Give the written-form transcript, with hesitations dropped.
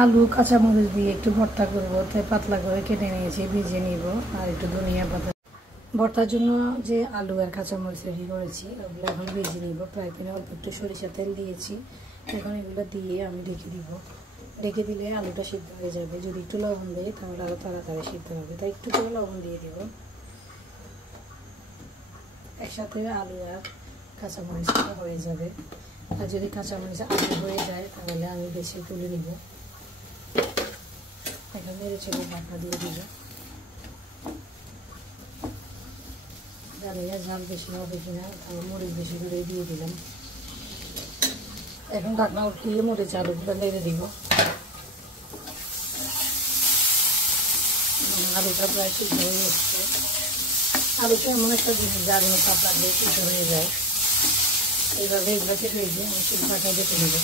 আলু কাঁচামরিচ দিয়ে একটু ভর্তা করবো, তাই পাতলা করে কেটে নিয়েছি, ভিজিয়ে নিব। আর একটু ধনিয়া পাতা ভর্তার জন্য যে আলু আর কাঁচামরিচ রেডি করেছি ওগুলো এখন ভেজে নিব। ফ্রাই প্যানে অল্প একটু সরিষা তেল দিয়েছি, এখন এগুলো দিয়ে আমি ঢেকে দিব। ঢেকে দিলে আলুটা সিদ্ধ হয়ে যাবে। যদি একটু লবণ দিই তাহলে আরও তাড়াতাড়ি সিদ্ধ হবে, তাই একটু করে লবণ দিয়ে দিব। একসাথে আলু আর কাঁচামরিচটা হয়ে যাবে। আর যদি কাঁচামরিচ আলু হয়ে যায় তাহলে আমি বেশি তুলে নিব। এখন মেরে ছেলে ঢাকা দিয়ে দিব। জানি না ঝাল বেশি হবে কিনা, তারপর মরিচ বেশি করে দিয়ে দিলাম। এখন ঢাকনা উঠিয়ে মরিচ আলুগুলো নেড়ে দিব। আলুটা প্রায় সিদ্ধ হয়ে এসছে। আলুটা এমন একটা জিনিস যার মতো আপনার সিদ্ধ হয়ে যায়। এইভাবে এগুলোকে ভেজে আমি শিল্পাটা দেখে নেব।